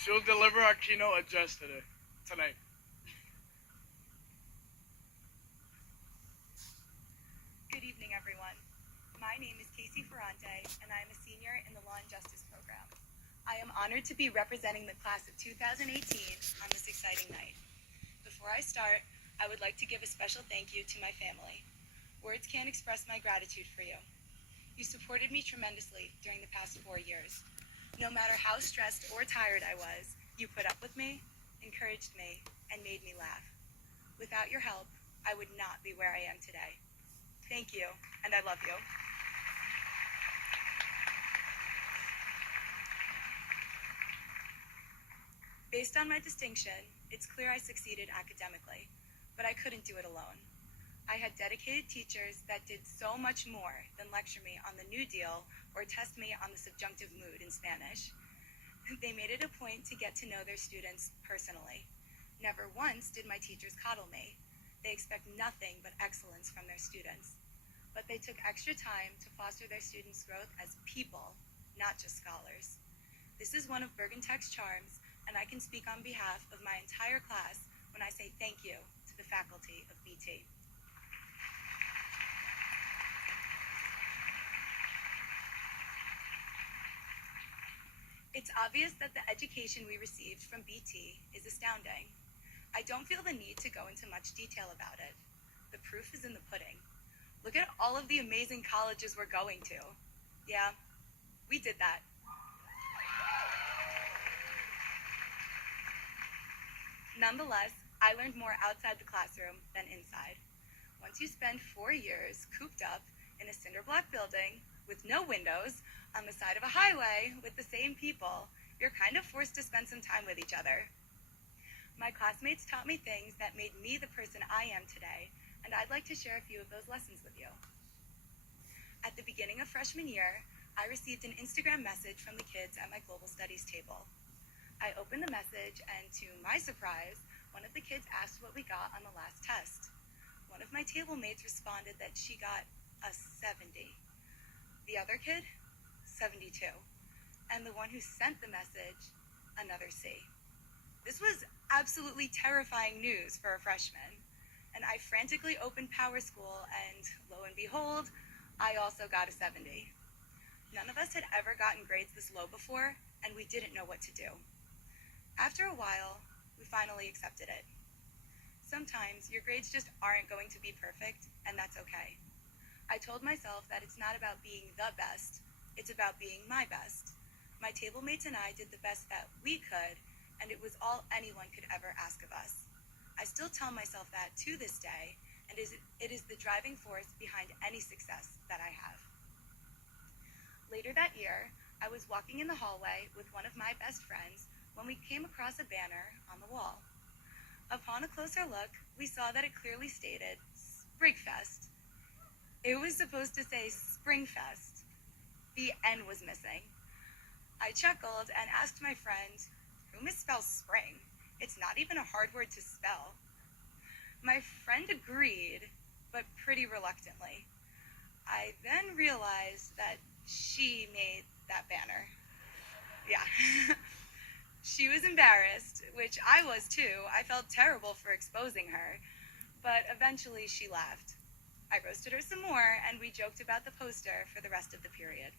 She'll deliver our keynote address tonight. Good evening, everyone. My name is Casey Ferrante, and I am a senior in the Law and Justice program. I am honored to be representing the class of 2018 on this exciting night. Before I start, I would like to give a special thank you to my family. Words can't express my gratitude for you. You supported me tremendously during the past 4 years. No matter how stressed or tired I was, you put up with me, encouraged me, and made me laugh. Without your help, I would not be where I am today. Thank you, and I love you. Based on my distinction, it's clear I succeeded academically, but I couldn't do it alone. I had dedicated teachers that did so much more than lecture me on the New Deal or test me on the subjunctive mood in Spanish. They made it a point to get to know their students personally. Never once did my teachers coddle me. They expect nothing but excellence from their students. But they took extra time to foster their students' growth as people, not just scholars. This is one of Bergen Tech's charms, and I can speak on behalf of my entire class when I say thank you to the faculty of BT. It's obvious that the education we received from BT is astounding. I don't feel the need to go into much detail about it. The proof is in the pudding. Look at all of the amazing colleges we're going to. Yeah, we did that. Nonetheless, I learned more outside the classroom than inside. Once you spend 4 years cooped up in a cinder block building with no windows on the side of a highway with the same people, you're kind of forced to spend some time with each other. My classmates taught me things that made me the person I am today, and I'd like to share a few of those lessons with you. At the beginning of freshman year, I received an Instagram message from the kids at my global studies table. I opened the message, and to my surprise, one of the kids asked what we got on the last test. One of my table mates responded that she got a 70. The other kid, 72. And the one who sent the message, another C. This was absolutely terrifying news for a freshman. And I frantically opened Power School, and lo and behold, I also got a 70. None of us had ever gotten grades this low before, and we didn't know what to do. After a while, we finally accepted it. Sometimes your grades just aren't going to be perfect, and that's okay. I told myself that it's not about being the best, it's about being my best. My table mates and I did the best that we could, and it was all anyone could ever ask of us. I still tell myself that to this day, and it is the driving force behind any success that I have. Later that year, I was walking in the hallway with one of my best friends when we came across a banner on the wall. Upon a closer look, we saw that it clearly stated Sprigfest. It was supposed to say Springfest. The N was missing. I chuckled and asked my friend, "Who misspells spring? It's not even a hard word to spell." My friend agreed, but pretty reluctantly. I then realized that she made that banner. Yeah. She was embarrassed, which I was too. I felt terrible for exposing her, but eventually she laughed. I roasted her some more, and we joked about the poster for the rest of the period.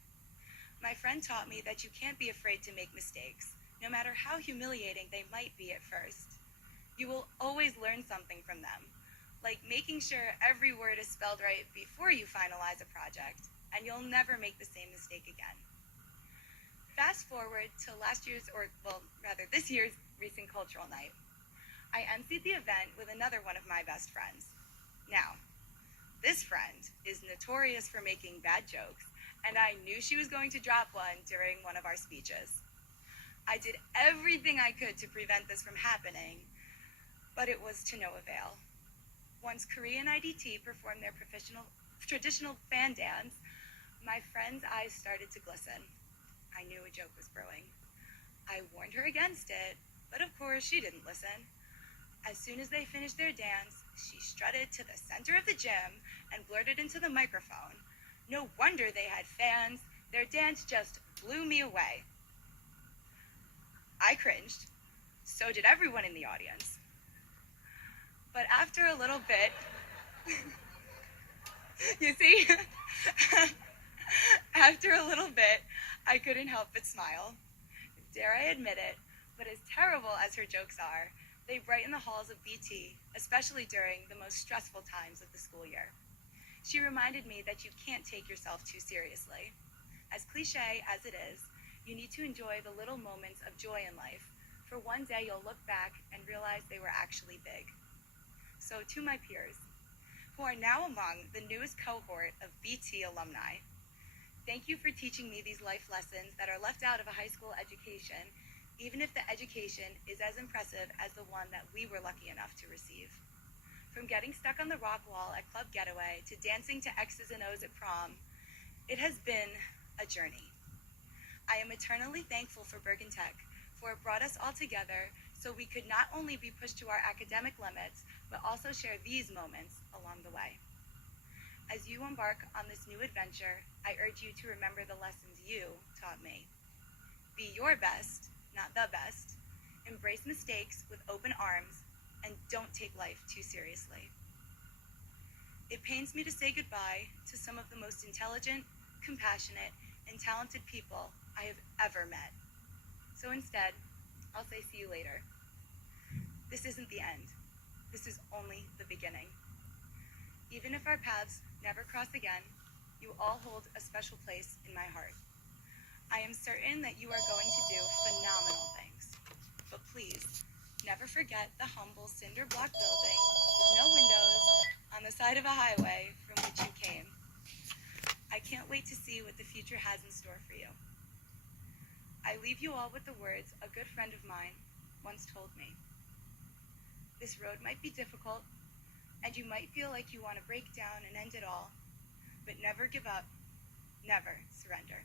My friend taught me that you can't be afraid to make mistakes, no matter how humiliating they might be at first. You will always learn something from them, like making sure every word is spelled right before you finalize a project, and you'll never make the same mistake again. Fast forward to this year's recent cultural night. I emceed the event with another one of my best friends. Now, this friend is notorious for making bad jokes, and I knew she was going to drop one during one of our speeches. I did everything I could to prevent this from happening, but it was to no avail. Once Korean IDT performed their traditional fan dance, my friend's eyes started to glisten. I knew a joke was brewing. I warned her against it, but of course she didn't listen. As soon as they finished their dance, she strutted to the center of the gym and blurted into the microphone, "No wonder they had fans. Their dance just blew me away." I cringed. So did everyone in the audience. But after a little bit, you see, after a little bit, I couldn't help but smile. Dare I admit it, but as terrible as her jokes are, they brighten the halls of BT, especially during the most stressful times of the school year. She reminded me that you can't take yourself too seriously. As cliche as it is, you need to enjoy the little moments of joy in life, for one day you'll look back and realize they were actually big. So to my peers, who are now among the newest cohort of BT alumni, thank you for teaching me these life lessons that are left out of a high school education, even if the education is as impressive as the one that we were lucky enough to receive. From getting stuck on the rock wall at Club Getaway to dancing to X's and O's at prom, it has been a journey. I am eternally thankful for Bergen Tech, for it brought us all together so we could not only be pushed to our academic limits, but also share these moments along the way. As you embark on this new adventure, I urge you to remember the lessons you taught me. Be your best, not the best. Embrace mistakes with open arms, and don't take life too seriously. It pains me to say goodbye to some of the most intelligent, compassionate, and talented people I have ever met. So instead, I'll say see you later. This isn't the end. This is only the beginning. Even if our paths never cross again, you all hold a special place in my heart. I am certain that you are going to do phenomenal things. But please, never forget the humble cinder block building with no windows on the side of a highway from which you came. I can't wait to see what the future has in store for you. I leave you all with the words a good friend of mine once told me. This road might be difficult, and you might feel like you want to break down and end it all, but never give up, never surrender.